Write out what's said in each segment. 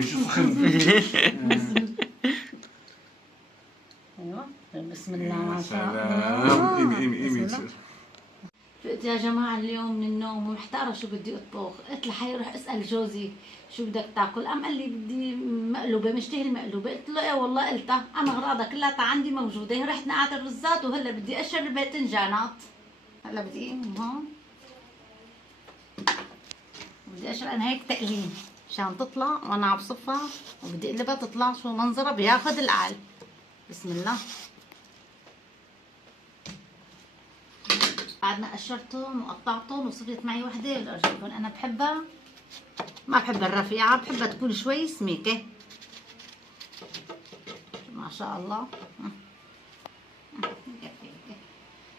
شو سخن. ايوه بسم الله ما شاء الله. الله. ايمي فقت يا جماعة اليوم من النوم ومحتارة شو بدي اطبخ، قلت لحيروح اسأل جوزي شو بدك تاكل، قام قال لي بدي مقلوبة، مشتهي المقلوبة، قلت له ايه والله قلتها، انا اغراضها كلها عندي موجودة، رحت نقعت الرزات وهلا بدي اقشر الباذنجانات، هلا بدي اقيم هون بدي اقشر انا هيك تقليم عشان تطلع وانا عم بصفها، وبدي اقلبها تطلع شو منظرها بياخذ العقل. بسم الله. بعدنا قشرتهم وقطعتهم وصفيت معي وحده لارجلكم، انا بحبها ما بحب الرفيعه، بحبها تكون شوي سميكه ما شاء الله.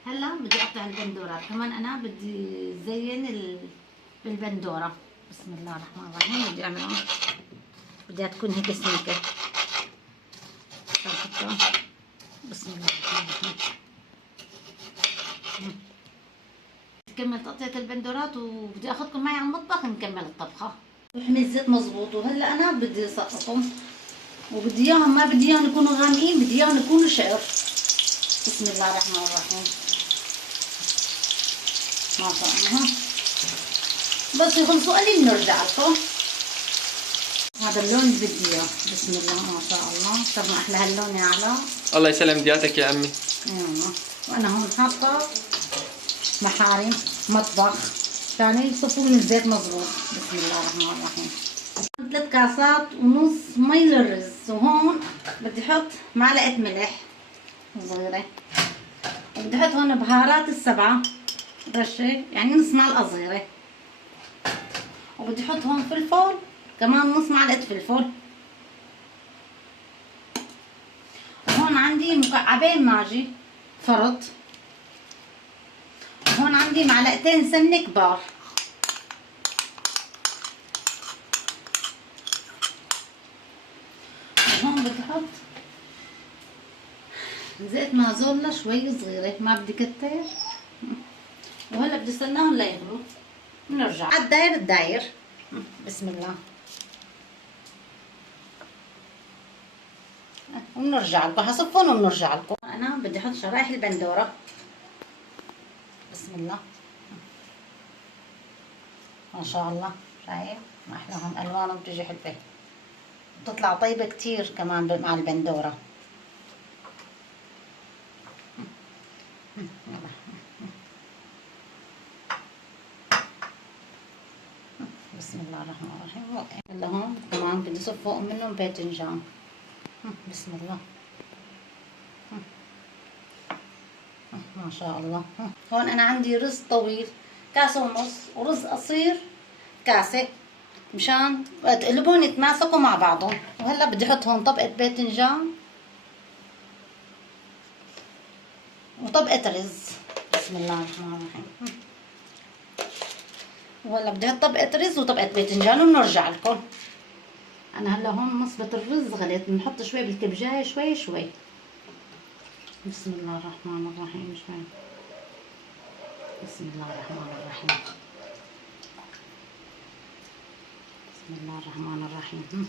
هلا بدي اقطع البندورات كمان، انا بدي زين بالبندوره. بسم الله الرحمن الرحيم. بدي اعملها بدها تكون هيك سميكه. بسم الله الرحمن الرحيم. نكمل تقطيع البندورات وبدي اخذكم معي على المطبخ نكمل الطبخه. وحمي الزيت مزبوط، وهلا انا بدي اسقطهم وبدي اياهم ما بدي اياهم يكونوا غامقين، بدي اياهم يكونوا شعر. بسم الله الرحمن الرحيم. ما شاء الله. بس يخلصوا قليل بنرجع لكم. هذا اللون اللي بدي اياه. بسم الله ما شاء الله. طب ما احلى هاللون يا علاء. الله يسلم دياتك يا عمي. يلا وانا هون حاطه محارم مطبخ عشان يصفوا من الزيت مظبوط. بسم الله الرحمن الرحيم. 3 كاسات ونص مي للرز، وهون بدي احط معلقه ملح صغيره، وبدي احط هون بهارات السبعه رشه يعني نص معلقه صغيره، وبدي احط هون فلفل كمان نص معلقه فلفل، وهون عندي مكعبين ماجي فرط، هون عندي معلقتين سمنه كبار، وهون بدي احط زيت مازولا شوي صغيره ما بدي كتر، وهلا بدي استناهم ليغلوا بنرجع على الداير. بسم الله. وبنرجع لكم حصفهم وبنرجع لكم. انا بدي احط شرايح البندوره. بسم الله ما شاء الله. شايف ما احلاهم الوانهم بتجي حلوه، بتطلع طيبه كتير كمان مع البندوره. بسم الله الرحمن الرحيم. هلا هون كمان بدي صب فوق منهم باذنجان. بسم الله ما شاء الله. هون انا عندي رز طويل كاسه ونص، ورز قصير كاسه، مشان تقلبون يتماسكوا مع بعضهم. وهلا بدي احط هون طبقه باذنجان وطبقه رز. بسم الله الرحمن الرحيم. وهلا بدي احط طبقه رز وطبقه باذنجان وبنرجع لكم. انا هلا هون نصبة الرز غليت، بنحط شوي بالكبجايه شوي شوي. بسم الله الرحمن الرحيم. شوي بسم الله الرحمن الرحيم. بسم الله الرحمن الرحيم.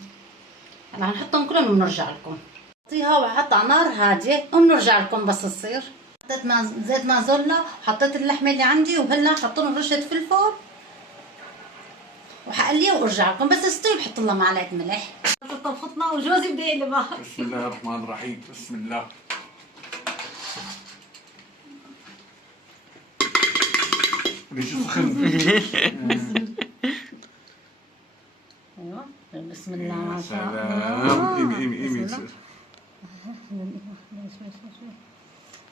هلا هنحطهم كلهم وبنرجع لكم. حطيها وحط على نار هاديه وبنرجع لكم بس تصير. حطيت زيت مازولا، حطيت اللحمه اللي عندي، وهلا حط لهم رشه فلفل وحقليها وارجع لكم. بس استوي بحط لها معلقه ملح. طبختنا وجوزي بده يقلبها. بسم الله الرحمن الرحيم. بسم الله. شو سخن. ايوه بسم الله ما شاء الله. ايمي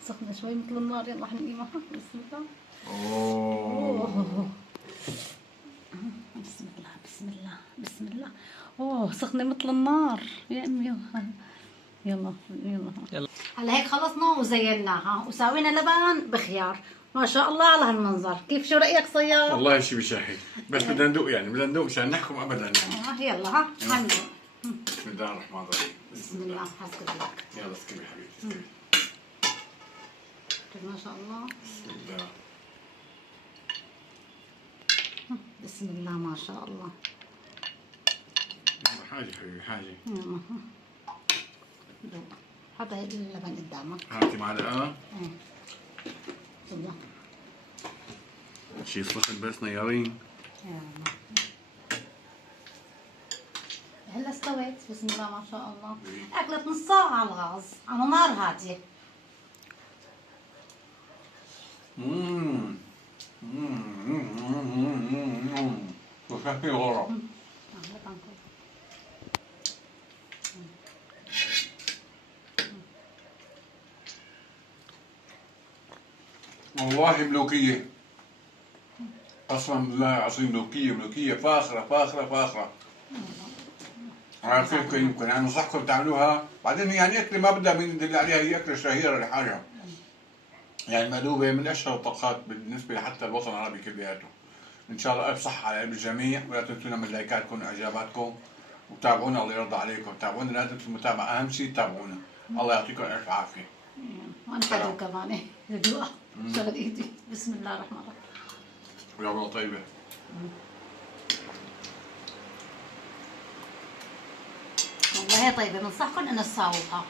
سخنه شوي مثل النار. يلا حنقيمها. بسم الله. اوه. بسم الله بسم الله بسم الله. اوه سخنه مثل النار يا امي. يلا يلا. هلا هيك خلصنا وزيناها وسوينا لبن بخيار. ما شاء الله على هالمنظر. كيف شو رايك صياد؟ والله شيء بشهي، بس بدنا ندوق يعني بدنا ندوق مشان نحكم ابدا. يلا ها هندوق. بسم الله الرحمن الرحيم. بسم الله. حسك الله. يلا اسكبي حبيبتي اسكبي. ما شاء الله. بسم الله. بسم الله ما شاء الله. حاجة حبيبي حاجة. دوق. حط هيك اللبن قدامك. هاتي معلقة. ايه. تفضل. شي سخن بس نيارين. يلا. هلا استوت بسم الله ما شاء الله. اكلت نص ساعة على الغاز على نار هادية. وشكل غرام. والله ملوكية. قسما بالله العظيم ملوكية ملوكية فاخرة فاخرة فاخرة. عارفين يمكن يعني انصحكم تعملوها، بعدين يعني اكله ما بدها مين يدل عليها، هي اكله شهيرة لحالها. يعني مألوبة من اشهر الطبخات بالنسبة لحتى الوطن العربي كلياته. ان شاء الله الف صحة على قلب الجميع، ولا تنسونا من لايكاتكم واعجاباتكم، وتابعونا الله يرضى عليكم، تابعونا لا تنسوا المتابعة، اهم شيء تابعونا، الله يعطيكم الف عافية. وانا حلو كمان هدوء شغل ايدي بسم الله الرحمن الرحيم. ويا الله طيبة. والله طيبة بنصحكم انه تساووها.